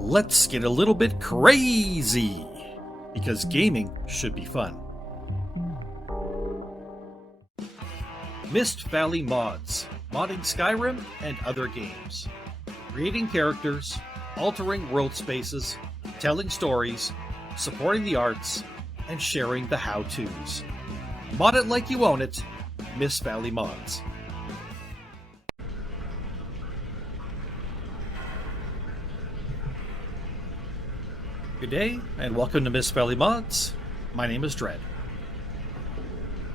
let's get a little bit crazy, because gaming should be fun. Mist-Valley-Modz, modding Skyrim and other games. Creating characters, altering world spaces, telling stories, supporting the arts, and sharing the how-tos. Mod it like you own it, Mist-Valley-Modz. Good day, and welcome to Mist-Valley-Modz. My name is Dread.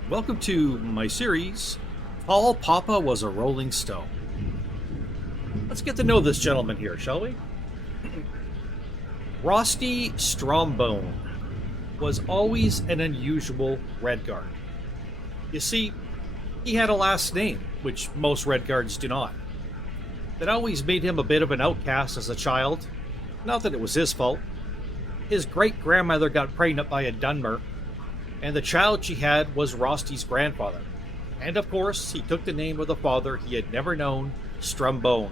Welcome to my series, Tall Papa Was a Rolling Stone. Let's get to know this gentleman here, shall we? Rosti Strombone was always an unusual Redguard. You see, he had a last name, which most Redguards do not. That always made him a bit of an outcast as a child. Not that it was his fault. His great-grandmother got pregnant by a Dunmer, and the child she had was Rosti's grandfather. And of course, he took the name of the father he had never known, Strombone.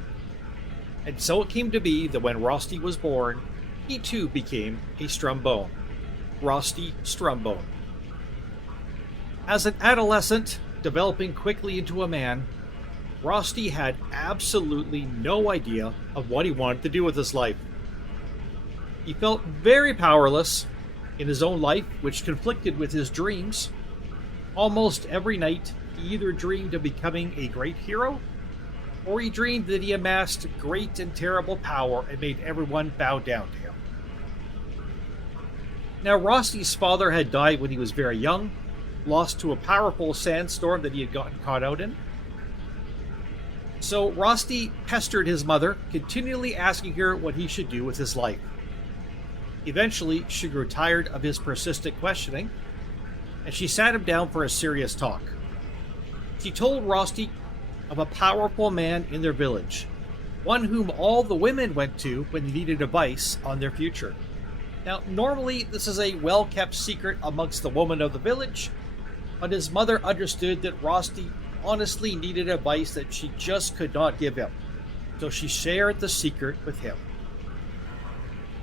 And so it came to be that when Rosti was born, he too became a Strombone. Rosti Strombone. As an adolescent, developing quickly into a man, Rosti had absolutely no idea of what he wanted to do with his life. He felt very powerless in his own life, which conflicted with his dreams. Almost every night, he either dreamed of becoming a great hero, or he dreamed that he amassed great and terrible power and made everyone bow down to him. Now, Rosti's father had died when he was very young, lost to a powerful sandstorm that he had gotten caught out in. So Rosti pestered his mother, continually asking her what he should do with his life. Eventually, she grew tired of his persistent questioning, and she sat him down for a serious talk. She told Rosti of a powerful man in their village, one whom all the women went to when they needed advice on their future. Now, normally, this is a well-kept secret amongst the women of the village, but his mother understood that Rosti honestly needed advice that she just could not give him, so she shared the secret with him.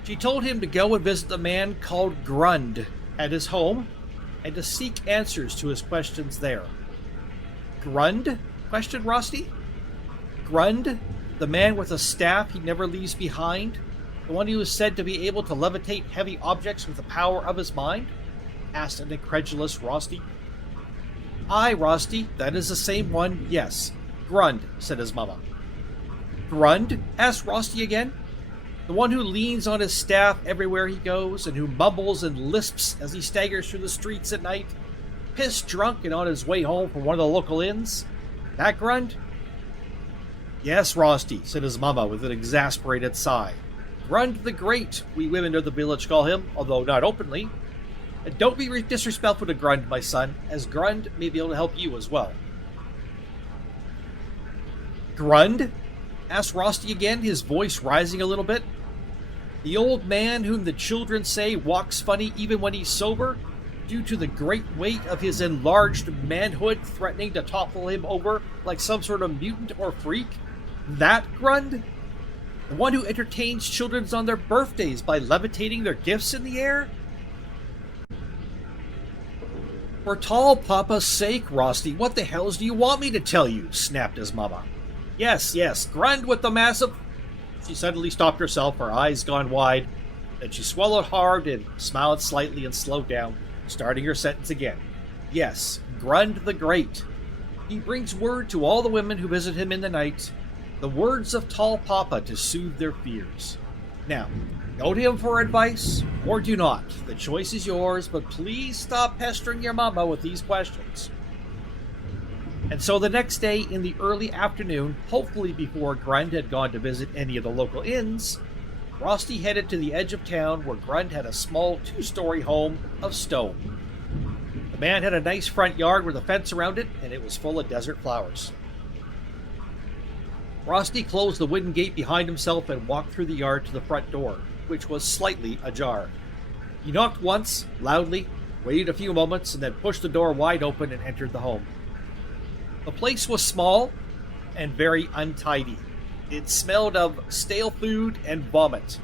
She told him to go and visit a man called Grund at his home and to seek answers to his questions there. Grund? Questioned Rosti. Grund? The man with a staff he never leaves behind? The one who is said to be able to levitate heavy objects with the power of his mind? Asked an incredulous Rosti. Aye, Rosti, that is the same one, yes. Grund, said his mama. Grund? Asked Rosti again. The one who leans on his staff everywhere he goes, and who mumbles and lisps as he staggers through the streets at night, pissed drunk and on his way home from one of the local inns? That Grund? Yes, Rosti, said his mama with an exasperated sigh. Grund the Great, we women of the village call him, although not openly. And don't be disrespectful to Grund, my son, as Grund may be able to help you as well. Grund? Asked Rosti again, his voice rising a little bit. The old man whom the children say walks funny even when he's sober, due to the great weight of his enlarged manhood threatening to topple him over like some sort of mutant or freak? That Grund? The one who entertains children on their birthdays by levitating their gifts in the air? For Tall Papa's sake, Rosti, what the hells do you want me to tell you? Snapped his mama. Yes, Grund with the massive... She suddenly stopped herself, her eyes gone wide. Then she swallowed hard and smiled slightly and slowed down, starting her sentence again. Yes, Grund the Great. He brings word to all the women who visit him in the night, the words of Tall Papa to soothe their fears. Now, go to him for advice, or do not. The choice is yours, but please stop pestering your mama with these questions. And so the next day in the early afternoon, hopefully before Grund had gone to visit any of the local inns, Rosti headed to the edge of town where Grund had a small 2-story home of stone. The man had a nice front yard with a fence around it, and it was full of desert flowers. Rosti closed the wooden gate behind himself and walked through the yard to the front door, which was slightly ajar. He knocked once, loudly, waited a few moments, and then pushed the door wide open and entered the home. The place was small and very untidy. It smelled of stale food and vomit.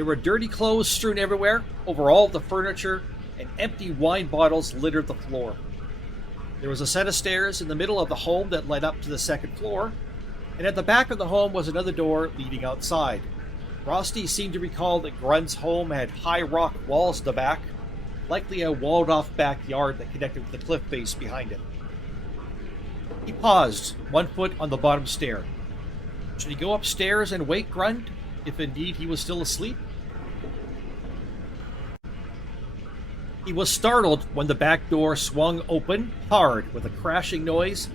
There were dirty clothes strewn everywhere, over all the furniture, and empty wine bottles littered the floor. There was a set of stairs in the middle of the home that led up to the second floor, and at the back of the home was another door leading outside. Frosty seemed to recall that Grun's home had high rock walls at the back, likely a walled-off backyard that connected with the cliff face behind it. He paused, 1 foot on the bottom stair. Should he go upstairs and wake Grun, if indeed he was still asleep? He was startled when the back door swung open hard with a crashing noise,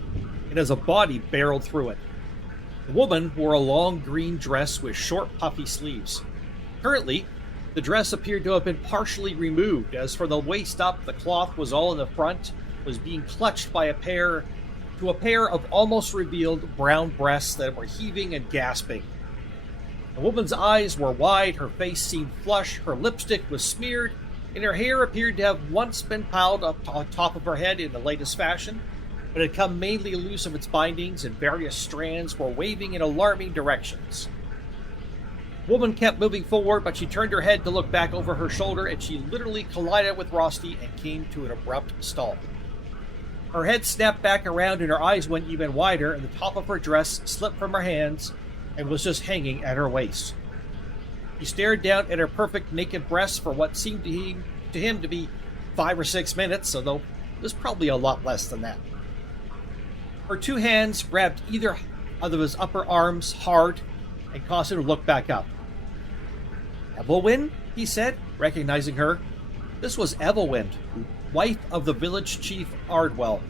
and as a body barreled through it. The woman wore a long green dress with short puffy sleeves. Currently, the dress appeared to have been partially removed, as from the waist up the cloth was all in the front, was being clutched by a pair of almost revealed brown breasts that were heaving and gasping. The woman's eyes were wide, her face seemed flush, her lipstick was smeared, and her hair appeared to have once been piled up on top of her head in the latest fashion, but had come mainly loose of its bindings, and various strands were waving in alarming directions. The woman kept moving forward, but she turned her head to look back over her shoulder, and she literally collided with Frosty and came to an abrupt stall. Her head snapped back around and her eyes went even wider, and the top of her dress slipped from her hands and was just hanging at her waist. He stared down at her perfect naked breasts for what seemed to him to be 5 or 6 minutes, although it was probably a lot less than that. Her two hands grabbed either of his upper arms hard and caused him to look back up. "Evelyn?" he said, recognizing her. This was Evelyn, wife of the village chief Ardwell.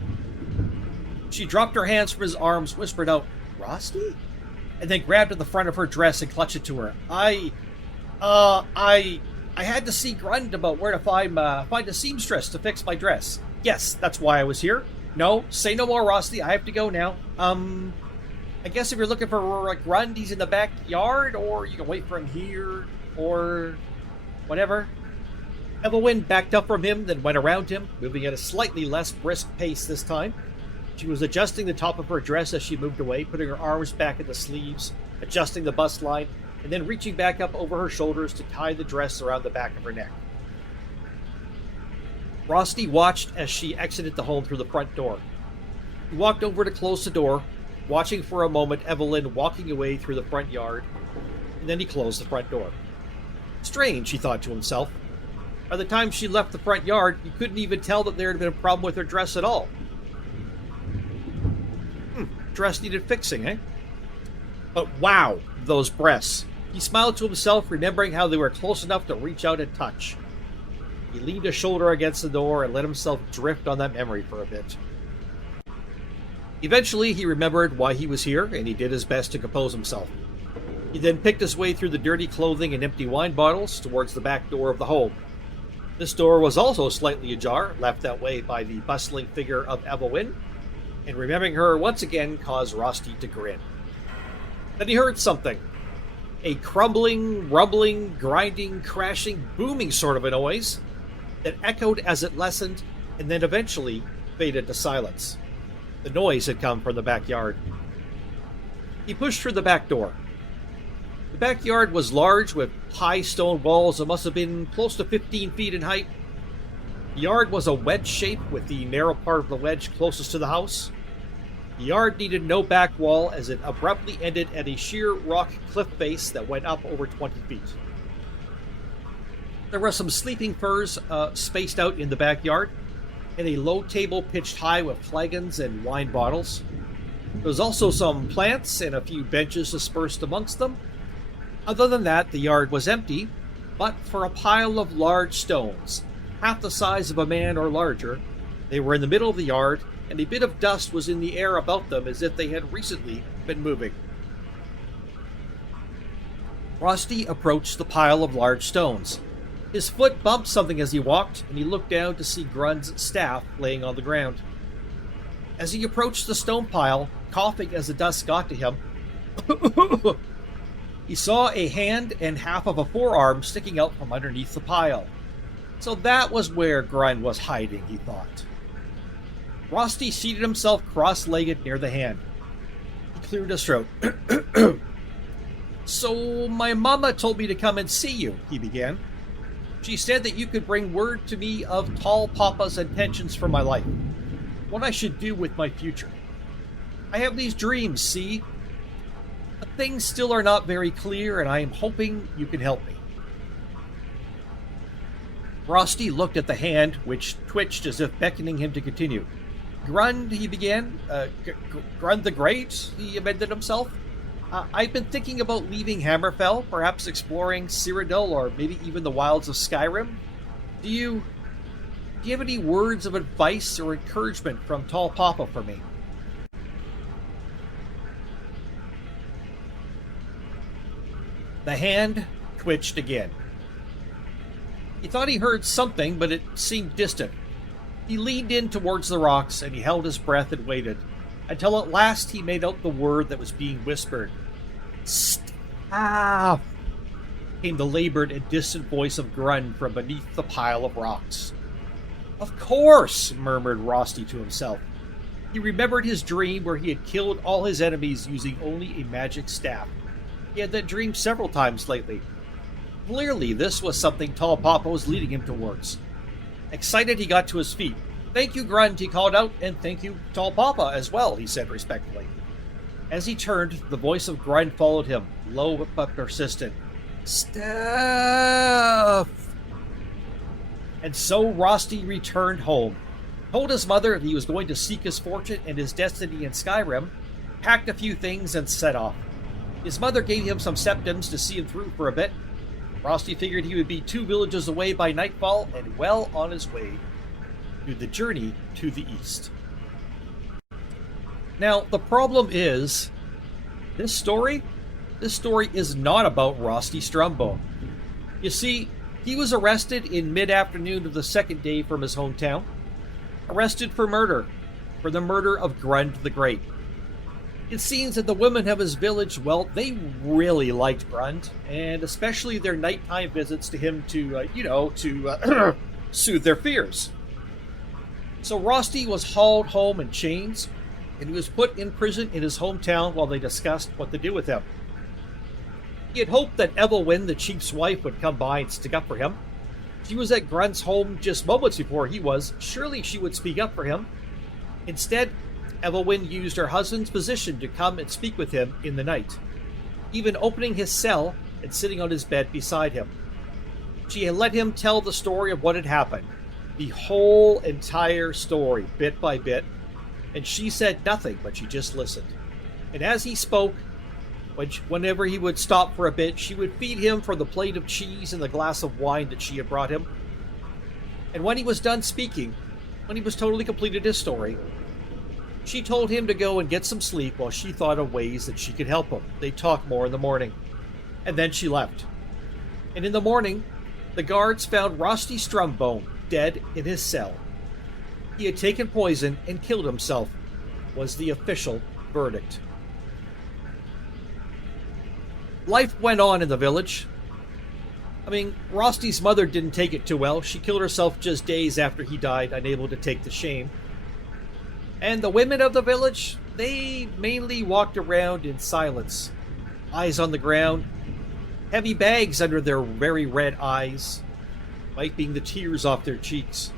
She dropped her hands from his arms, whispered out, "Frosty?" and then grabbed at the front of her dress and clutched it to her. I had to see Grund about where to find a seamstress to fix my dress. Yes, that's why I was here. No, say no more, Frosty. I have to go now. I guess if you're looking for Grund, he's in the backyard, or you can wait for him here, or whatever." Evelyn backed up from him, then went around him, moving at a slightly less brisk pace this time. She was adjusting the top of her dress as she moved away, putting her arms back in the sleeves, adjusting the bust line, and then reaching back up over her shoulders to tie the dress around the back of her neck. Frosty watched as she exited the home through the front door. He walked over to close the door, watching for a moment Evelyn walking away through the front yard, and then he closed the front door. Strange, he thought to himself. By the time she left the front yard, you couldn't even tell that there had been a problem with her dress at all. Dress needed fixing, eh? But wow, those breasts. He smiled to himself, remembering how they were close enough to reach out and touch. He leaned a shoulder against the door and let himself drift on that memory for a bit. Eventually, he remembered why he was here, and he did his best to compose himself. He then picked his way through the dirty clothing and empty wine bottles towards the back door of the home. This door was also slightly ajar, left that way by the bustling figure of Evelyn, and remembering her once again caused Frosty to grin. Then he heard something. A crumbling, rumbling, grinding, crashing, booming sort of a noise that echoed as it lessened and then eventually faded to silence. The noise had come from the backyard. He pushed through the back door. The backyard was large with high stone walls that must have been close to 15 feet in height. The yard was a wedge shape with the narrow part of the wedge closest to the house. The yard needed no back wall as it abruptly ended at a sheer rock cliff face that went up over 20 feet. There were some sleeping furs spaced out in the backyard, and a low table pitched high with flagons and wine bottles. There was also some plants and a few benches dispersed amongst them. Other than that, the yard was empty, but for a pile of large stones, half the size of a man or larger. They were in the middle of the yard, and a bit of dust was in the air about them as if they had recently been moving. Frosty approached the pile of large stones. His foot bumped something as he walked, and he looked down to see Grun's staff laying on the ground. As he approached the stone pile, coughing as the dust got to him, he saw a hand and half of a forearm sticking out from underneath the pile. So that was where Grun was hiding, he thought. Frosty seated himself cross-legged near the hand. He cleared his throat. So my mama told me to come and see you, he began. She said that you could bring word to me of Tall Papa's intentions for my life, what I should do with my future. I have these dreams, see? But things still are not very clear, and I am hoping you can help me. Rosti looked at the hand, which twitched as if beckoning him to continue. Grund, he began. Grund the Great, he amended himself. I've been thinking about leaving Hammerfell, perhaps exploring Cyrodiil, or maybe even the wilds of Skyrim. Do you have any words of advice or encouragement from Tall Papa for me? The hand twitched again. He thought he heard something, but it seemed distant. He leaned in towards the rocks, and he held his breath and waited, until at last he made out the word that was being whispered. Stop! Came the labored and distant voice of Grund from beneath the pile of rocks. Of course, murmured Rosti to himself. He remembered his dream where he had killed all his enemies using only a magic staff. He had that dream several times lately. Clearly, this was something Tall Papa was leading him towards. Excited, he got to his feet. Thank you, Grund, he called out, and thank you, Tall Papa, as well, he said respectfully. As he turned, the voice of Grund followed him, low but persistent. Stuff! And so Rosti returned home, told his mother that he was going to seek his fortune and his destiny in Skyrim, packed a few things, and set off. His mother gave him some septims to see him through for a bit. Rosti figured he would be 2 villages away by nightfall and well on his way to the journey to the east. Now, the problem is, this story is not about Rosti Strumbone. You see, he was arrested in mid-afternoon of the second day from his hometown. Arrested for murder, for the murder of Grund the Great. It seems that the women of his village, well, they really liked Grund, and especially their nighttime visits to him to soothe their fears. So Rosti was hauled home in chains, and he was put in prison in his hometown while they discussed what to do with him. He had hoped that Evelyn, the chief's wife, would come by and stick up for him. She was at Grund's home just moments before he was. Surely she would speak up for him. Instead, Evelyn used her husband's position to come and speak with him in the night, even opening his cell and sitting on his bed beside him. She had let him tell the story of what had happened, the whole entire story, bit by bit, and she said nothing, but she just listened. And as he spoke, whenever he would stop for a bit, she would feed him from the plate of cheese and the glass of wine that she had brought him. And when he was done speaking, when he was totally completed his story, she told him to go and get some sleep while she thought of ways that she could help him. They'd talk more in the morning. And then she left. And in the morning, the guards found Rosti Strumbone dead in his cell. He had taken poison and killed himself, was the official verdict. Life went on in the village. Rosti's mother didn't take it too well. She killed herself just days after he died, unable to take the shame. And the women of the village, they mainly walked around in silence, eyes on the ground, heavy bags under their very red eyes, wiping the tears off their cheeks.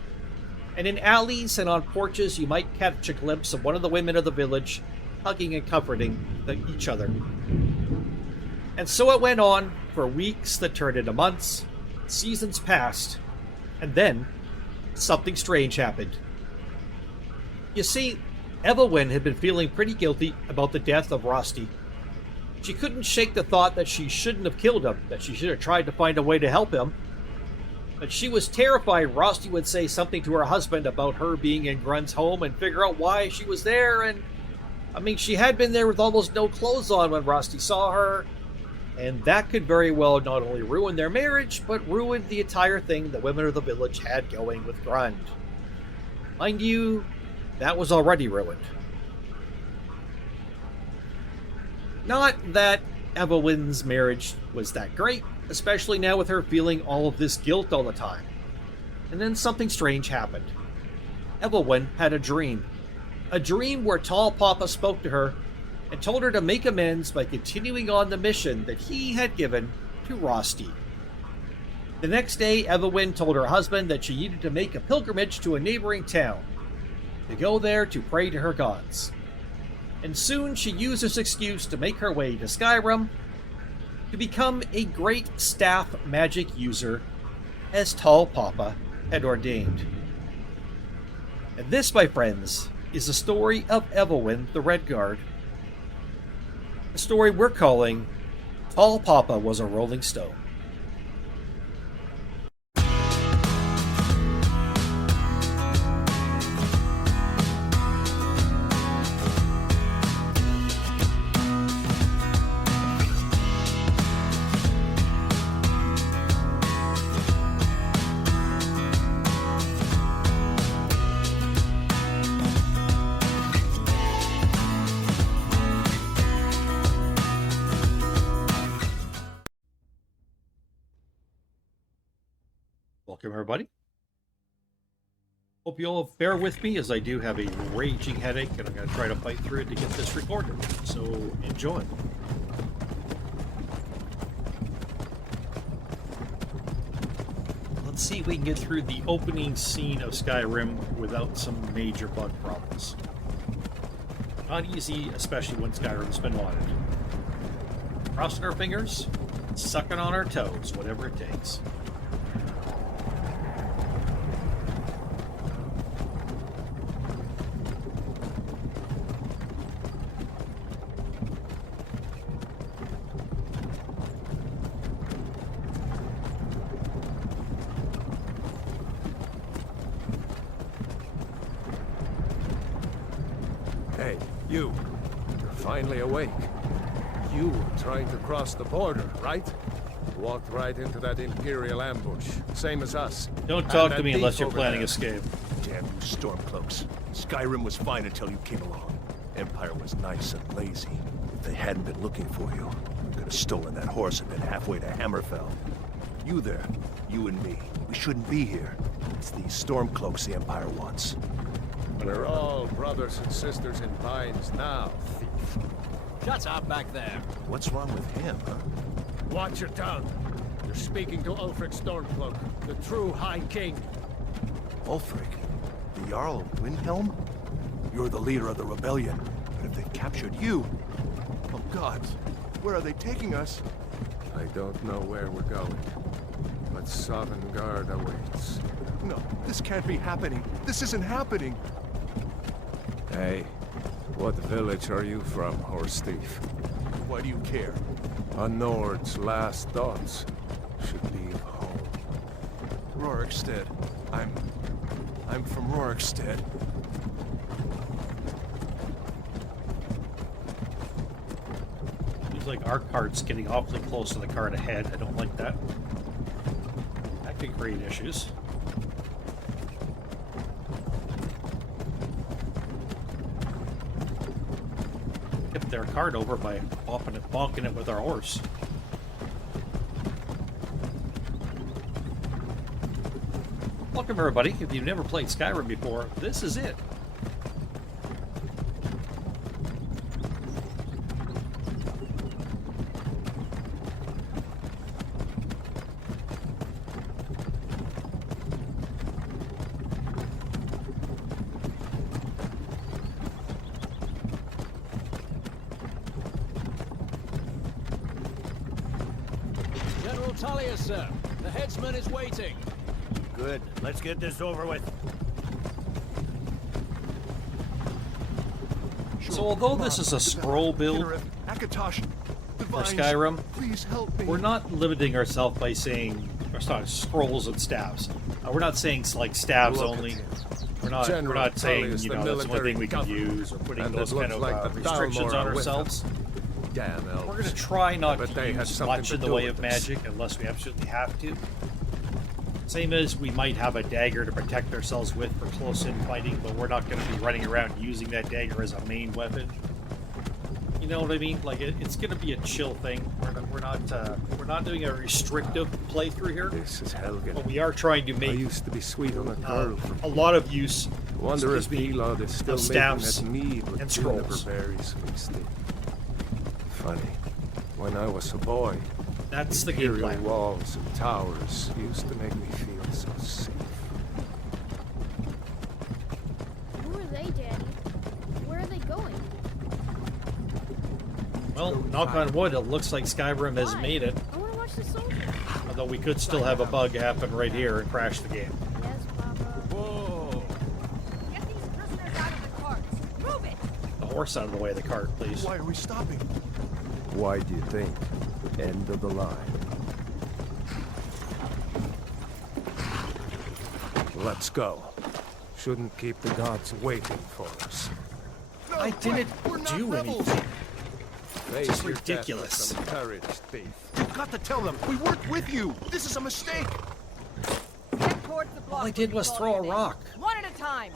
And in alleys and on porches, you might catch a glimpse of one of the women of the village hugging and comforting each other. And so it went on for weeks that turned into months, seasons passed, and then something strange happened. You see, Evelyn had been feeling pretty guilty about the death of Rosti. She couldn't shake the thought that she shouldn't have killed him, that she should have tried to find a way to help him. But she was terrified Rosti would say something to her husband about her being in Grund's home and figure out why she was there. And, she had been there with almost no clothes on when Rosti saw her. And that could very well not only ruin their marriage, but ruin the entire thing the women of the village had going with Grund. Mind you, that was already ruined. Not that Evelyn's marriage was that great, especially now with her feeling all of this guilt all the time. And then something strange happened. Evelyn had a dream where Tall Papa spoke to her and told her to make amends by continuing on the mission that he had given to Rosti. The next day, Evelyn told her husband that she needed to make a pilgrimage to a neighboring town, to go there to pray to her gods. And soon she used this excuse to make her way to Skyrim to become a great staff magic user, as Tall Papa had ordained. And this, my friends, is the story of Evelyn the Redguard. A story we're calling Tall Papa Was a Rolling Stone. Welcome, everybody. Hope you all bear with me, as I do have a raging headache, and I'm going to try to fight through it to get this recorded. So, enjoy. Let's see if we can get through the opening scene of Skyrim without some major bug problems. Not easy, especially when Skyrim's been modded. Crossing our fingers, sucking on our toes, whatever it takes. Hey, you. You're finally awake. You were trying to cross the border, right? Walked right into that Imperial ambush, same as us. Don't talk to me unless you're planning escape. Damn you Stormcloaks. Skyrim was fine until you came along. Empire was nice and lazy. If they hadn't been looking for you, we could have stolen that horse and been halfway to Hammerfell. You there, you and me, we shouldn't be here. It's these Stormcloaks the Empire wants. We're all brothers and sisters in binds now, thief. Shut up back there. What's wrong with him, huh? Watch your tongue. You're speaking to Ulfric Stormcloak, the true High King. Ulfric? The Jarl of Windhelm? You're the leader of the rebellion. But if they captured you... Oh gods, where are they taking us? I don't know where we're going, but Sovngarde awaits. No, this can't be happening. This isn't happening. Hey, what village are you from, horse thief? Why do you care? A Nord's last thoughts should leave home. Rorikstead. I'm from Rorikstead. Seems like our cart's getting awfully close to the cart ahead. I don't like that. That could create issues. Tip their cart over by bonking it with our horse. Welcome, everybody. If you've never played Skyrim before, this is it. General Tullius, sir. The headsman is waiting. Good. Let's get this over with. So although this is a scroll build Akatosh, for Skyrim, please help me. we're not limiting ourselves by saying scrolls and staves. We're not saying like staves only. We're not saying, Tullius, you the know, that's the only thing we can military use, or putting and those it kind looks of like the restrictions Thalmor on are with ourselves. Damn elves. We're going to try not But to they had use something much to in the do way with of this. magic unless we absolutely have to. Same as we might have a dagger to protect ourselves with for close-in fighting, but we're not going to be running around using that dagger as a main weapon. You know what I mean? Like it's going to be a chill thing. We're not doing a restrictive playthrough here, This is Helgen. but we are trying to I make used to be sweet on a girl from a lot of use. Wonder if excuse me, Elod is still of making staffs that mead with and juniper scrolls. berries mixed in. funny. When I was a boy, That's the game imperial plan. walls and towers used to make me feel so safe. Who are they, Daddy? Where are they going? Well, knock on wood, it looks like Skyrim has Why? made it. I want to watch the soldiers. Although we could still have a bug happen right here and crash the game. Yes, Papa. Whoa! Get these prisoners out of the carts. Move it! The horse out of the way of the cart, please. Why are we stopping? Why do you think? End of the line. Let's go. Shouldn't keep the gods waiting for us. No, I didn't we're not do rebels. anything. Face Just your death with ridiculous. some courage, thief. You've got to tell them. We worked with you. This is a mistake. Get towards the block. All I did was throw a rock. One at a time.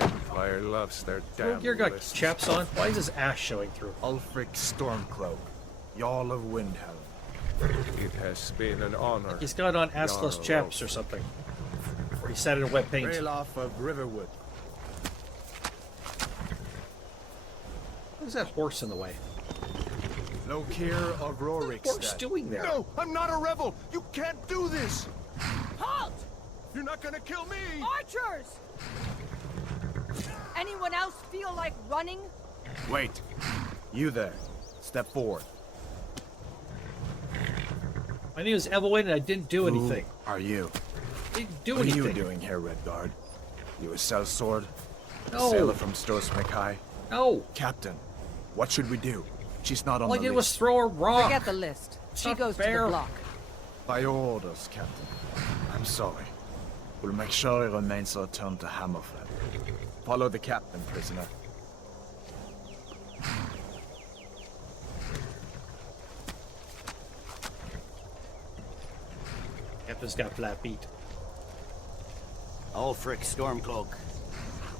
Empire loves their damn Gear got lists. chaps on. Why is his ass showing through? Ulfric Stormcloak, Jarl of Windhelm. It has been an honor. He's got on assless Jarl chaps of- or something. Or he sat in wet paint. Ralof of Riverwood. What is that horse in the way? Lokir of What's the horse Rorikstead. doing there? No, I'm not a rebel. You can't do this. Halt! You're not gonna kill me. Archers! Anyone else feel like running? Wait. You there. Step forward. My name is Evelyn and I didn't do anything. Who are you? Didn't do What are anything. you doing here, Redguard? You a sellsword? No. Sailor from Stos Mackay? No. Captain, what should we do? She's not on All I the did list. was throw a rock. Forget the list. She not goes to fair. the block. By your orders, Captain. I'm sorry. We'll make sure he remains returned to Hammerfell. Follow the captain, prisoner. Captain's got flat feet. Ulfric Stormcloak.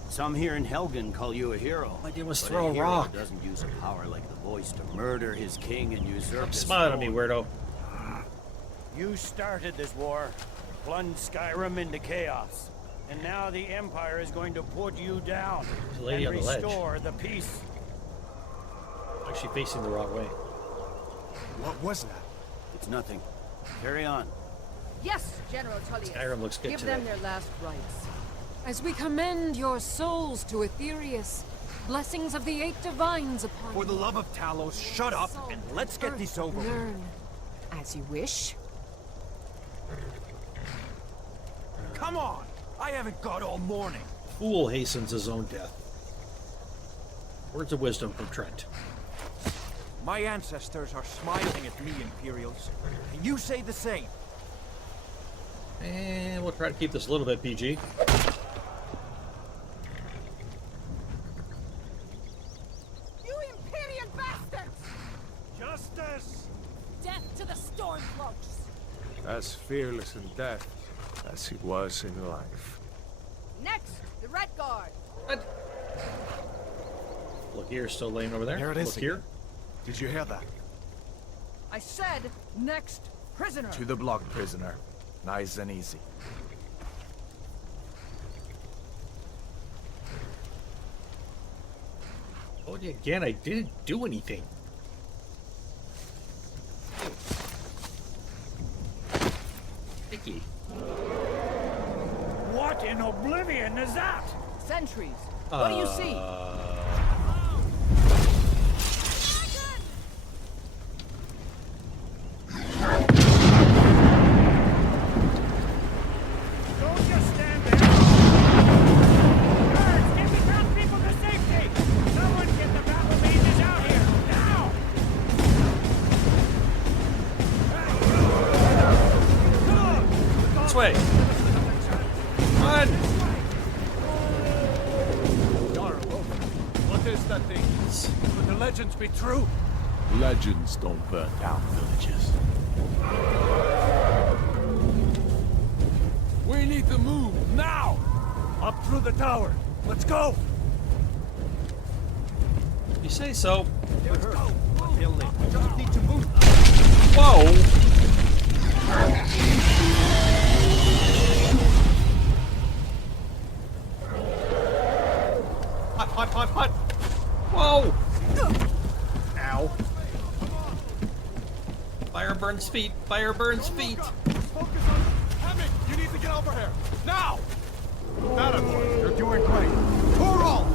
Some here in Helgen call you a hero. All I did was But throw a hero rock. doesn't use a power like the voice to murder his king and usurp his Smile at me, throne. weirdo. You started this war, plunged Skyrim into chaos. And now the Empire is going to put you down There's a lady and on the ledge. restore the peace. Actually facing the wrong way. What was that? It's nothing. Carry on. Yes, General Tullius. Skyrim looks good Give today. them their last rites. As we commend your souls to Aetherius, blessings of the 8 divines upon For the you. love of Talos, shut up and let's get this over with. Learn as you wish. Come on! I haven't got all morning. Fool hastens his own death. Words of wisdom from Trent. My ancestors are smiling at me, Imperials. And you say the same. And we'll try to keep this a little bit PG. You Imperial bastards! Justice! Death to the Stormcloaks! As fearless in death as he was in life. Next, the Red Guard. What? Look here, still laying over there. There it is Look here. Did you hear that? I said, next prisoner. To the block, prisoner. Nice and easy. Oh, yeah, again, I didn't do anything. Icky. What in oblivion is that? Sentries. What do you see? Don't just stand there! Guards, get the townspeople to safety! Someone get the battle mages out here! Now! This way. Run! What is that thing? Could the legends be true? Legends don't burn down villages. We need to move now! Up through the tower. Let's go! You say so. Let's go! Building. Just need to move. Whoa! Hot, hot, hot, hot! Whoa! Fire burns feet. Fire burns feet. Focus on Hammond. You need to get over here now. That boy. You're doing great. Coral.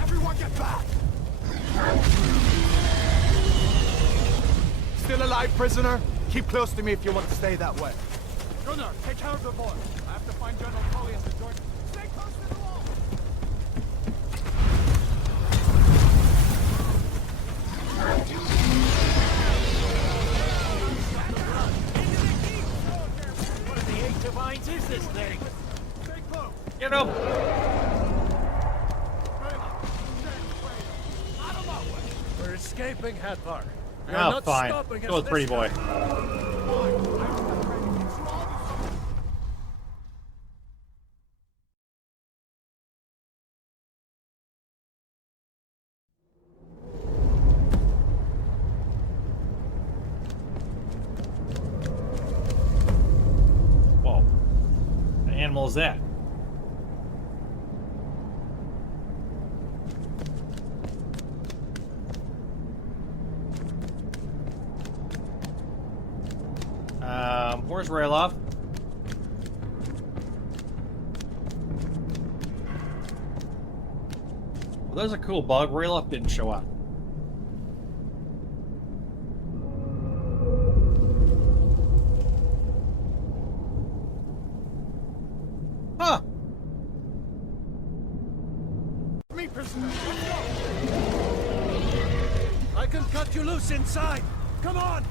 Everyone get back. Still alive, prisoner? Keep close to me if you want to stay that way. Gunnar, take care of the boy. I have to find General Tullius and join. Stay close to the wall. What of the eight divines is this thing? Stay close. Get him! We're escaping, Hadvar. We're Oh, not fine. stopping Go us with this Pretty Boy. Whoa. What animal is that? Where's Rayloff? Well, there's a cool bug. Rayloff didn't show up. Huh. Me, prisoner. I can cut you loose inside. Come on.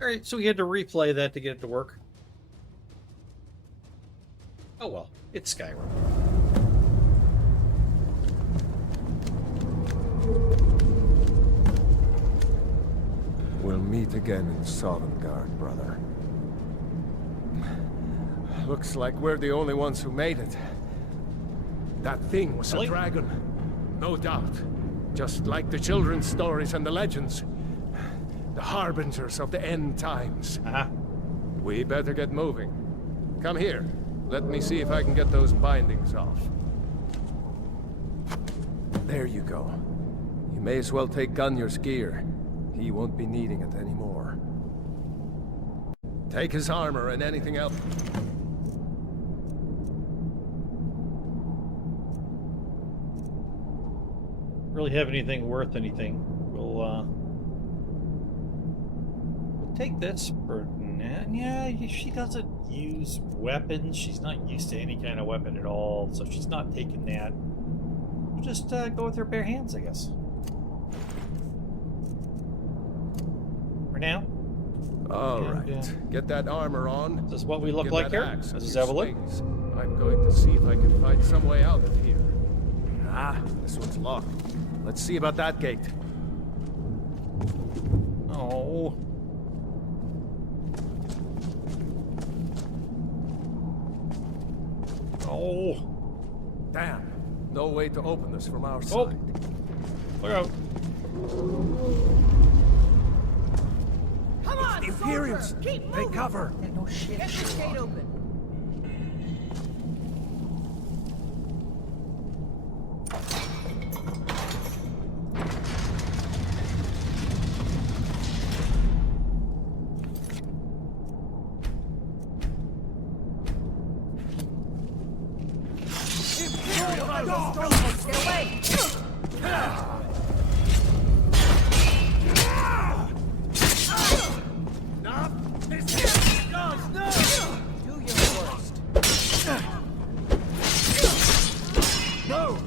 Alright, so we had to replay that to get it to work. Oh well, it's Skyrim. We'll meet again in Sovngarde, brother. Looks like we're the only ones who made it. That thing was Really? a dragon. No doubt. Just like the children's stories and the legends. The harbingers of the end times. Uh-huh. We better get moving. Come here. Let me see if I can get those bindings off. There you go. You may as well take Gunnar's gear. He won't be needing it anymore. Take his armor and anything else. Really have anything worth anything. We'll take this for now. Yeah, she doesn't use weapons. She's not used to any kind of weapon at all, so she's not taking that. We'll just go with her bare hands, I guess. For now. All And, right. Get that armor on. Is this what we look Get like that here? axe This on is your Evelyn. slings. I'm going to see if I can find some way out of here. Ah, this one's locked. Let's see about that gate. Oh. Oh. Damn. No way to open this from our Oh. side. Look out. Come on, The Imperials! soldier! Keep Take moving! cover! No shit. Get this gate open. Get away! Do your worst. No!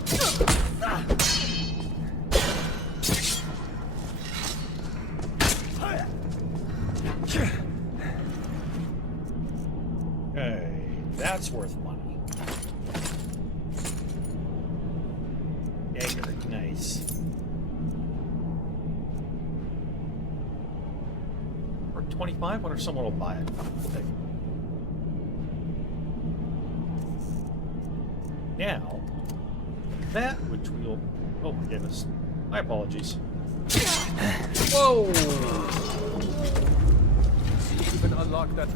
Okay, that's worth money. Dagger, nice. For 25, wonder if someone will buy it. Okay. Now, that which we'll... Oh my goodness. My apologies. Whoa! Even unlock that.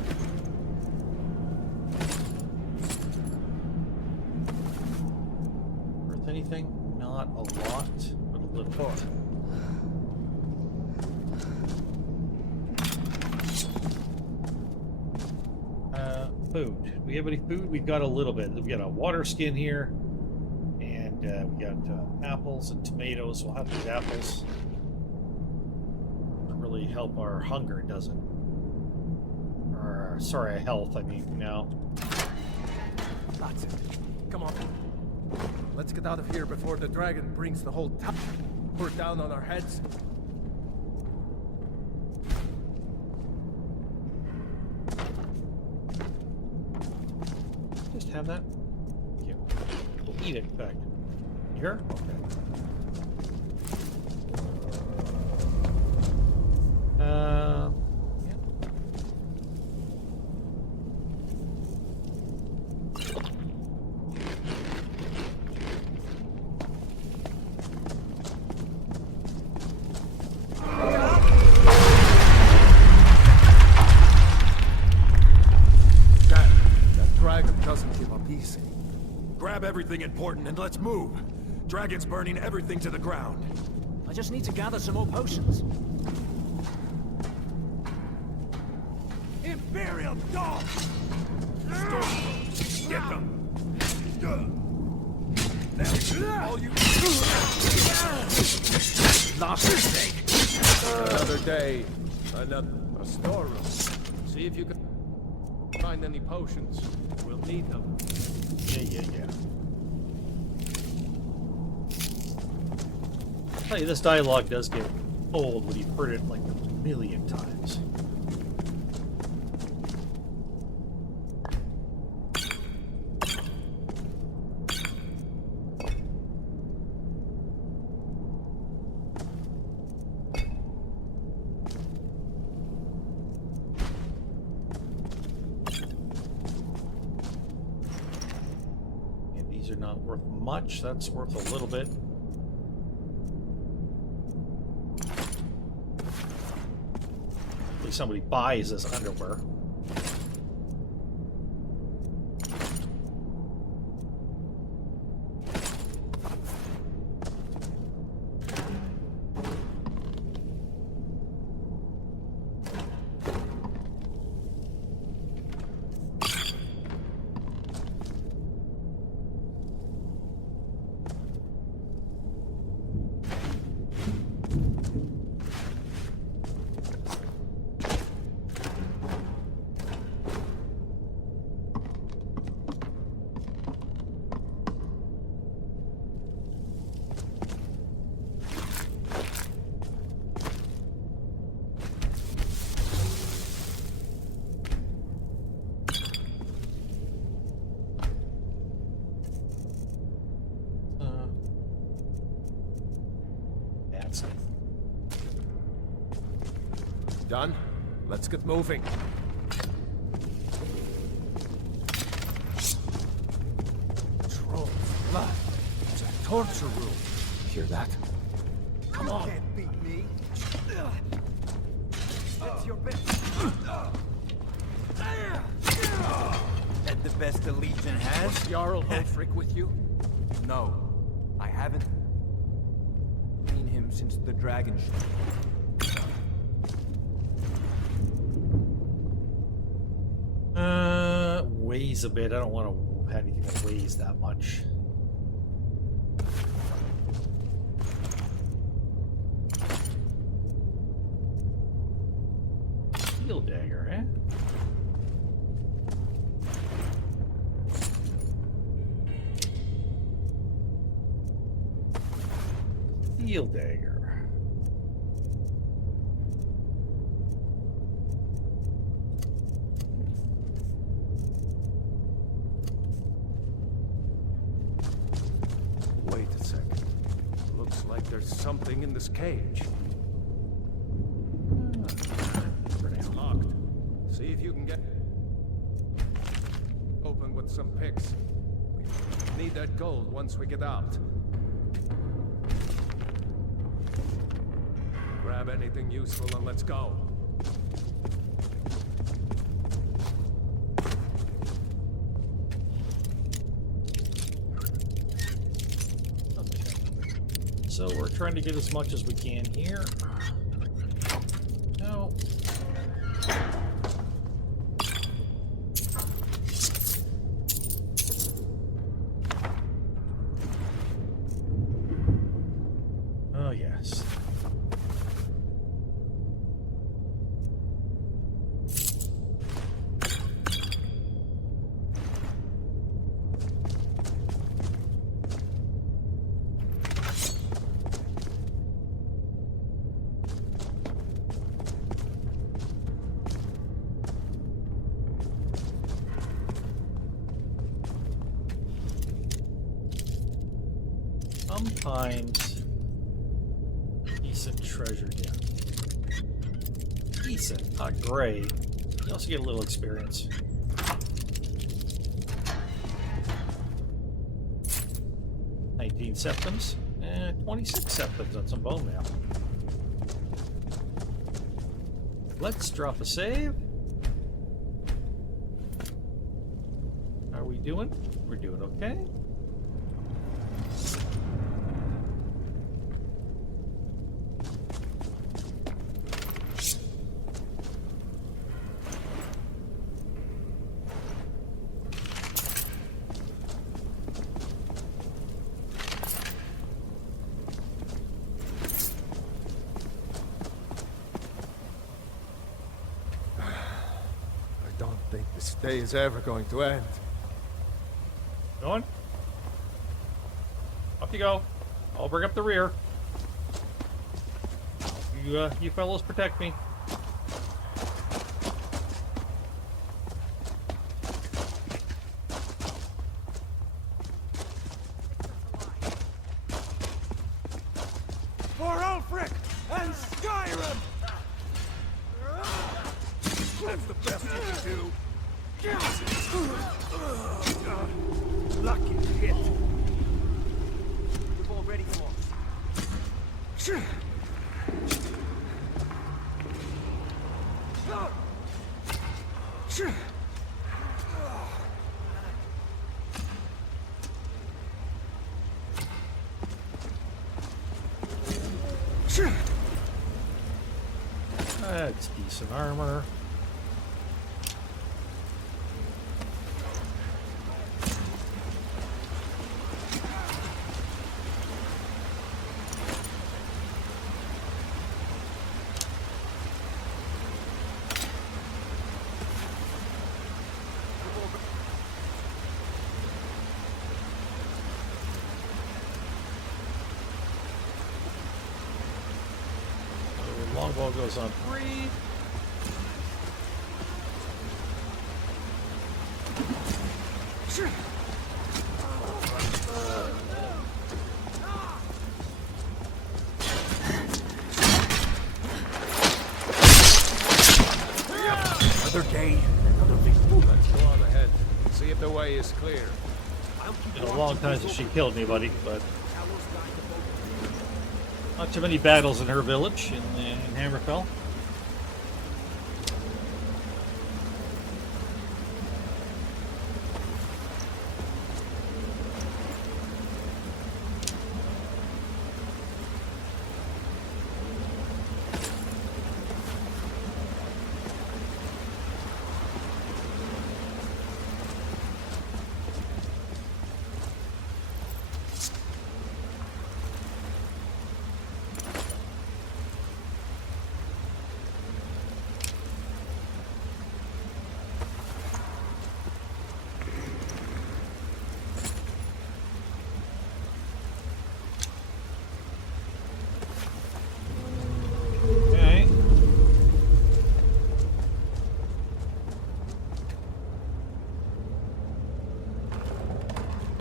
Worth anything? Not a lot, but a little bit. Food. Do we have any food? We've got a little bit. We got a water skin here. And we got apples and tomatoes. We'll have these apples. Doesn't really help our hunger, does it? Or, sorry, our health, I mean, now. That's it. Come on. Let's get out of here before the dragon brings the whole tower down on our heads. Just have that. Yeah. We'll eat it, in fact. You hear? Okay. Yeah. Grab everything important and let's move. Dragon's burning everything to the ground. I just need to gather some more potions. Imperial dogs! Get them! Now, all you... Lost mistake. Another day, a storeroom. See if you can find any potions. We'll need them. Yeah. I'll tell you, this dialogue does get old when you've heard it like a million times. Not worth much. That's worth a little bit. At least somebody buys this underwear. Done? Let's get moving. Troll's blood. It's a torture room. Hear that? Come on. You can't beat me. That's your best. And the best the Legion has? Was Jarl Ulfric with you? No, I haven't seen him since the dragon show. Weighs a bit. I don't want to have anything that weighs that much. Steel dagger, eh? Steel dagger. Wait a second. Looks like there's something in this cage. It's locked. See if you can get open with some picks. We need that gold once we get out. Grab anything useful and let's go. So we're trying to get as much as we can here. No. Sometimes decent treasure, yeah. Decent, not great. You also get a little experience. Septims and 26 septims on some bone mail. Let's drop a save. How are we doing? We're doing okay. This day is ever going to end. Going? Off you go. I'll bring up the rear. You fellows protect me. For Ulfric and Skyrim! That's the best you can do. Lucky hit. You've already lost. That's decent armor. Longbow goes on 3. Another day, another big Let's go on ahead. See if the way is clear. Been a long time since she killed anybody, but not too many battles in her village in Hammerfell.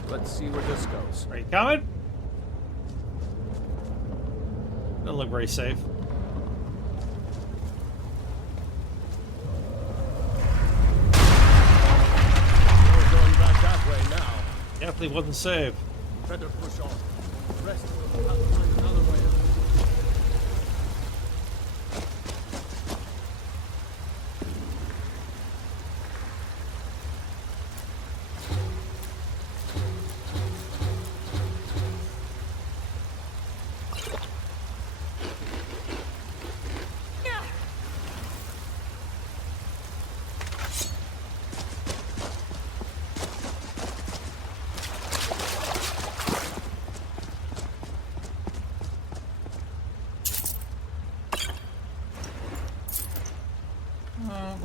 Let's see where this goes. Are you coming? Doesn't look very safe. We're going back that way now. Definitely wasn't safe. Better push on. The rest will have to find another way out.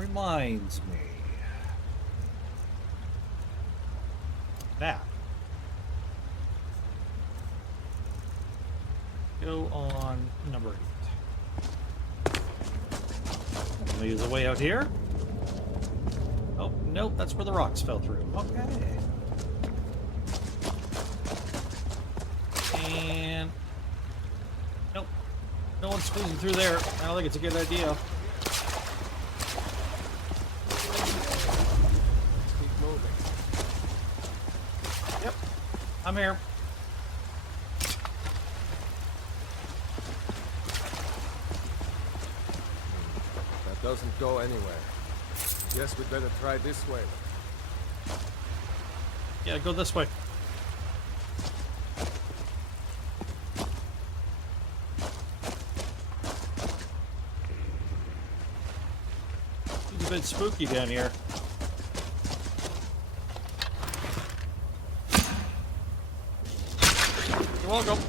reminds me. Now. Go on number 8. There's a way out here. Oh, nope, that's where the rocks fell through. Okay. And... nope. No one's squeezing through there. I don't think it's a good idea. Keep moving. Yep. I'm here. That doesn't go anywhere. Guess we'd better try this way. Yeah, go this way. It's a bit spooky down here. You're welcome.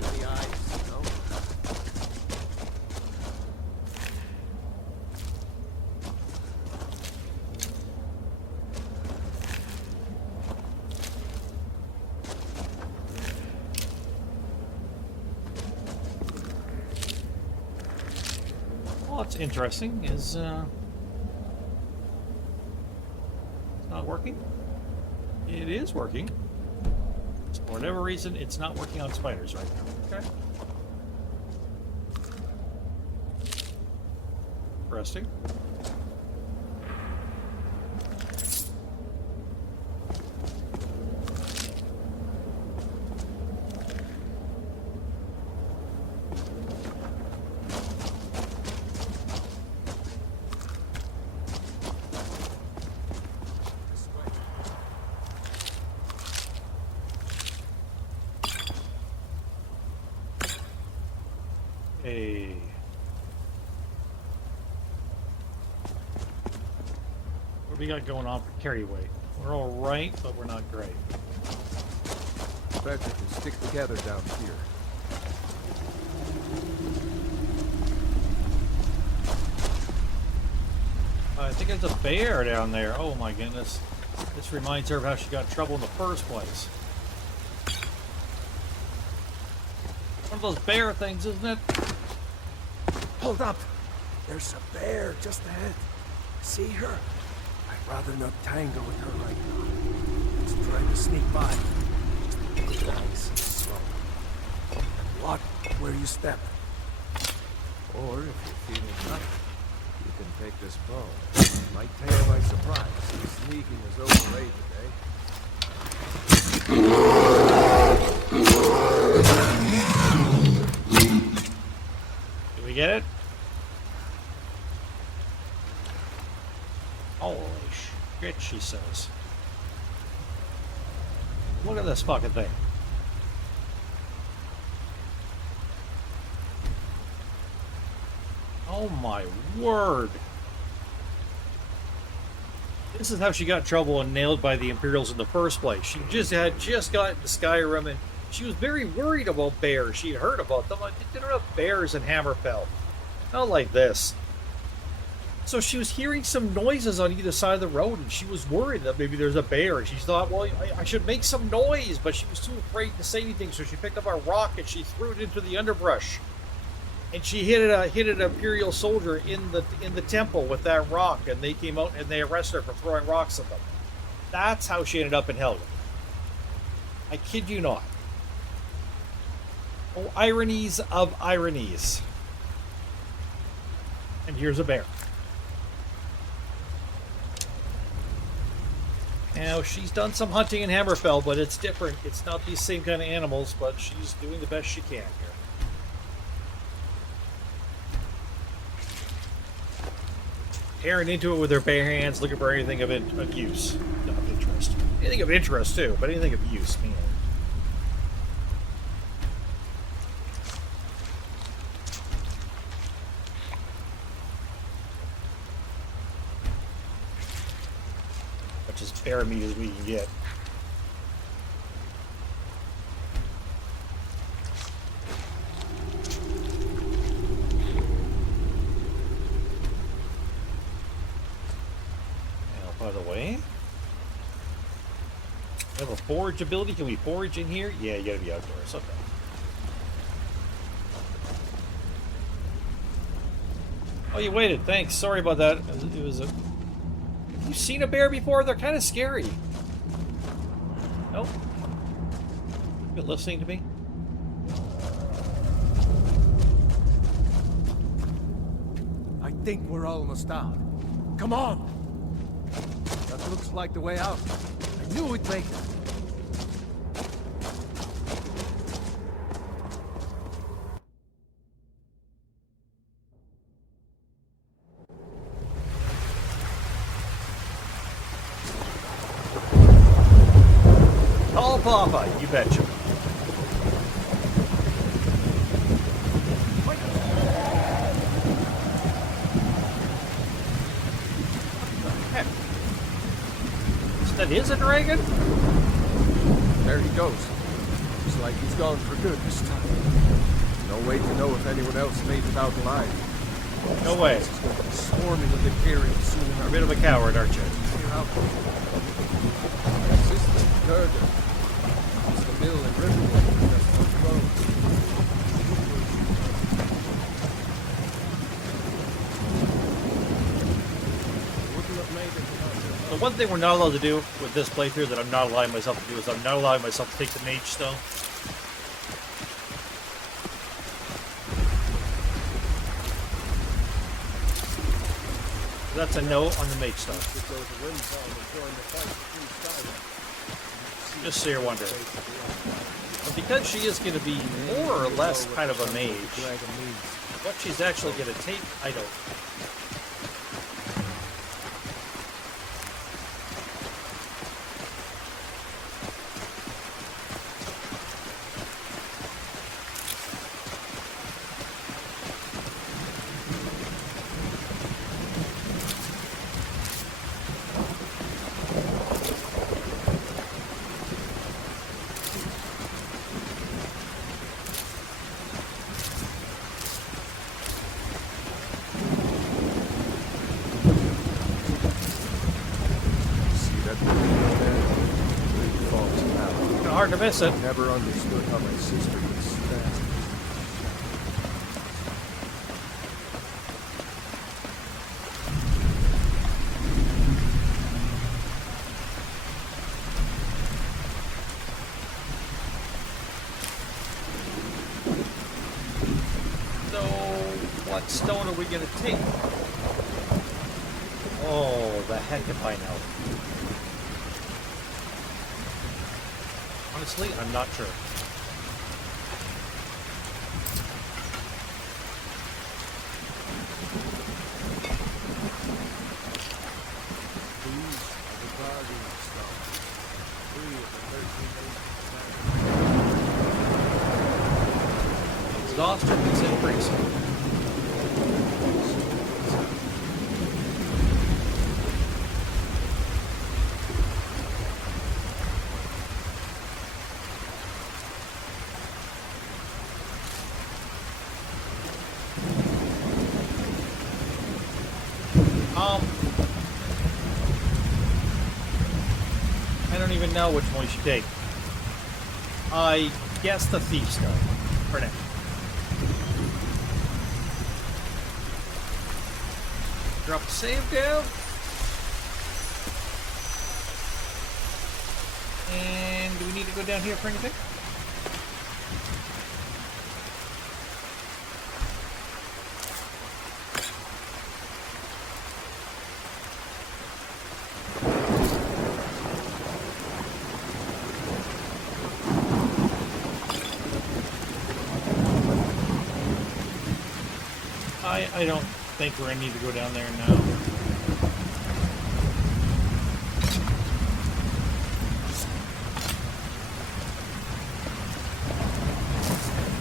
Many eyes, no? What's interesting is it's not working. It is working. For whatever reason, it's not working on spiders right now. Okay. Interesting. Hey. What do we got going on for carry weight? We're all right, but we're not great. Bet we can stick together down here. I think it's a bear down there. Oh my goodness. This reminds her of how she got in trouble in the first place. One of those bear things, isn't it? Hold up! There's a bear just ahead. See her? I'd rather not tangle with her right now. Let's try to sneak by. Nice and slow. Watch where you step. Or if you're feeling lucky, you can take this bow. Might take her by surprise. Sneaking is overrated, eh? Did we get it? Holy shit, she says. Look at this fucking thing. Oh my word. This is how she got in trouble and nailed by the Imperials in the first place. She had just gotten to Skyrim and she was very worried about bears. She'd heard about them. They don't have bears in Hammerfell. Not like this. So she was hearing some noises on either side of the road and she was worried that maybe there's a bear. She thought, well, I should make some noise, but she was too afraid to say anything. So she picked up a rock and she threw it into the underbrush. And she hit an Imperial soldier in the temple with that rock, and they came out and they arrested her for throwing rocks at them. That's how she ended up in Helgen. I kid you not. Oh, ironies of ironies. And here's a bear. Now, she's done some hunting in Hammerfell, but it's different. It's not these same kind of animals, but she's doing the best she can here. Tearing into it with her bare hands, looking for anything of use. No, of interest. Anything of interest, too, but anything of use, man. much as bear meat as we can get. Now, by the way, we have a forage ability. Can we forage in here? Yeah, you gotta be outdoors. Okay. Oh, you waited. Thanks. Sorry about that. It was a... Have you seen a bear before? They're kind of scary. Nope. You listening to me? I think we're almost out. Come on! That looks like the way out. I knew we'd make it. Call Papa, you betcha. Heck. That is a dragon? There he goes. Looks like he's gone for good this time. No way to know if anyone else made it out alive. No way. This is going to be swarming with Imperials soon. You're a bit of a coward, aren't you? Clear out. Assistant Girder. It's the mill and riverway. Just up the road. Wouldn't have made it without your help. The one thing we're not allowed to do with this playthrough that I'm not allowing myself to do is I'm not allowing myself to take the mage stone. That's a no on the mage stone. Just so you're wondering. But because she is going to be more or less kind of a mage, what she's actually going to take, I don't know. Hard to miss it. Never understood how my sister could stand. So, what stone are we going to take? Oh, the heck if I know. Honestly, I'm not sure. These are the guardian stones. 3 of the 13 Exhaustion is increasing. I don't even know which one we should take. I guess the thief stone for now. Drop the save down. And do we need to go down here for anything? I don't think we're gonna need to go down there now.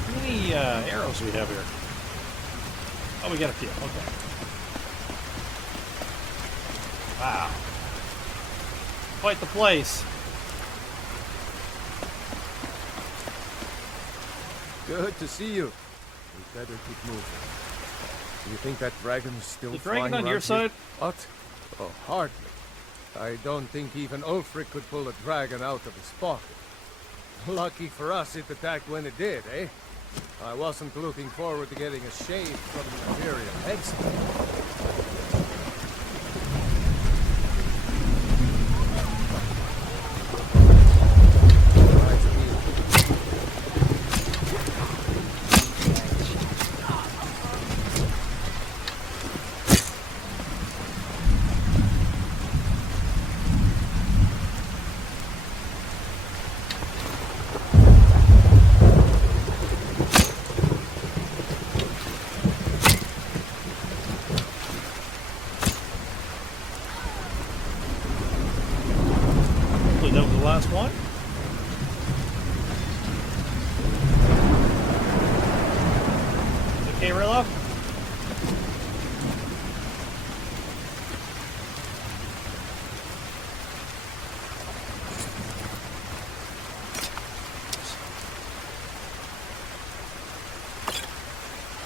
How many arrows do we have here? Oh, we got a few. Okay. Wow. quite the place. Good to see you. We better keep moving. Do you think that dragon's still The flying dragon on your around here? side? What? Oh, hardly. I don't think even Ulfric could pull a dragon out of his pocket. Lucky for us it attacked when it did, eh? I wasn't looking forward to getting a shave from the Imperial headsman. Hopefully that was the last one. Okay, Rilla?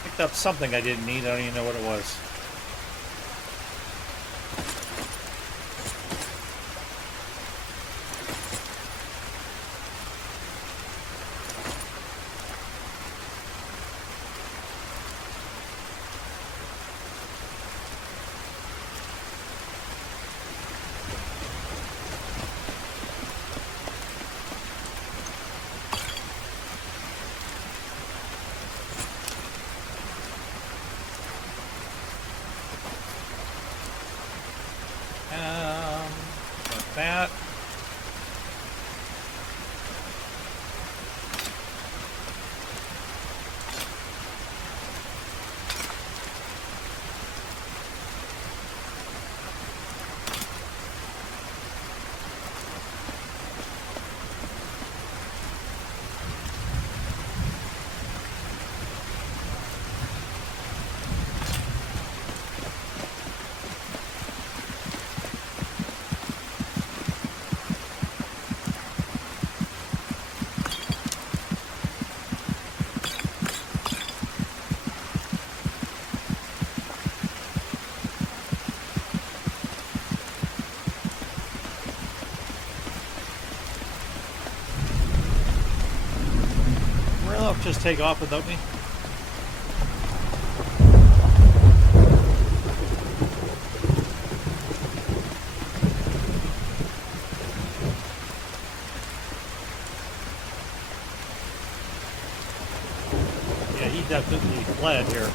Picked up something I didn't need. I don't even know what it was. Like that. Well, just take off without me. Yeah, he definitely fled here.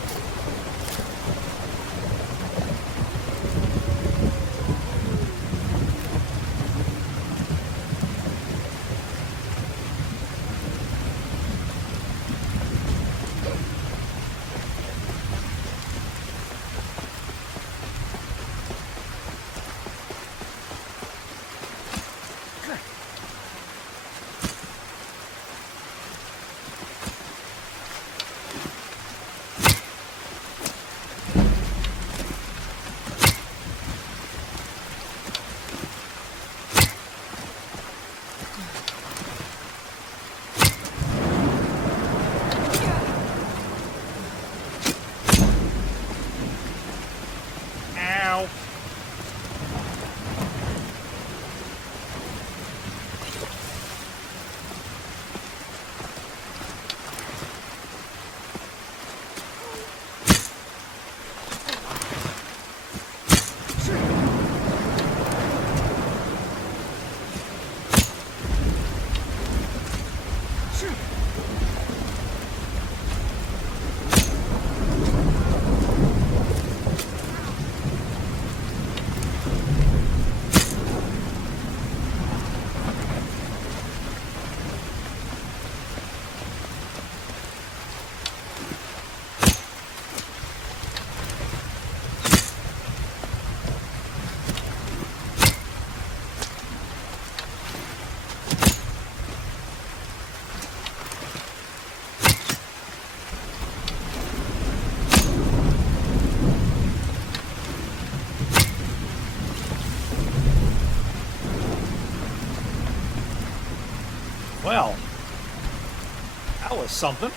That was something.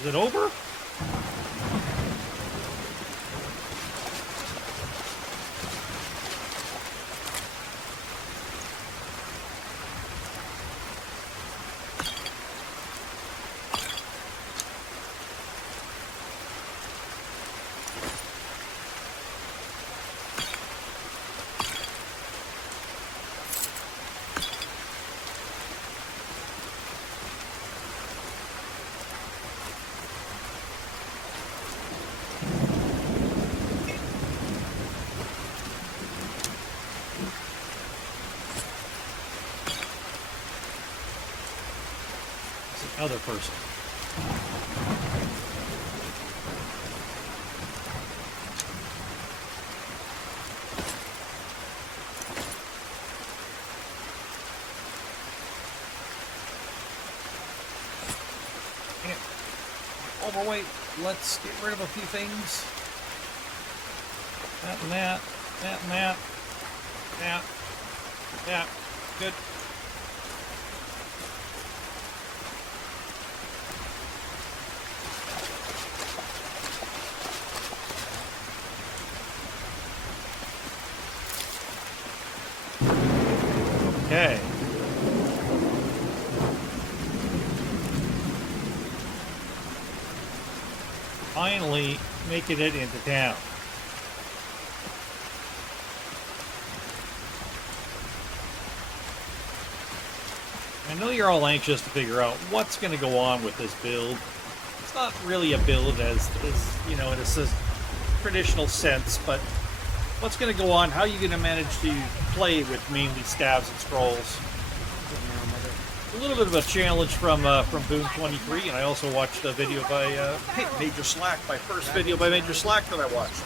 Is it over? Other person. Overweight. Let's get rid of a few things. That and that. That and that. That. That. Good. Okay. Finally making it into town. I know you're all anxious to figure out what's going to go on with this build. It's not really a build as you know, in a traditional sense, but what's going to go on? How are you going to manage to play with mainly stabs and scrolls? A little bit of a challenge from Boom23, and I also watched a video by Major Slack, my first video by Major Slack that I watched.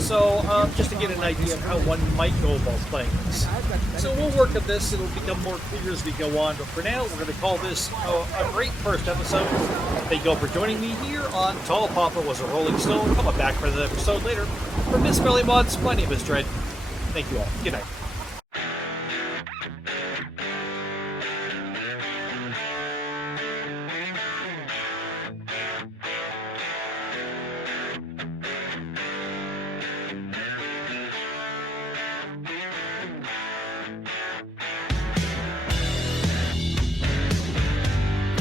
So just to get an idea of how one might go about playing this. So we'll work at this. It'll become more clear as we go on. But for now, we're going to call this a great first episode. Thank you all for joining me here on Tall Papa Was a Rolling Stone. Come on back for the episode later. From Mist-Valley-Modz, my name is Dread. Thank you all. Good night.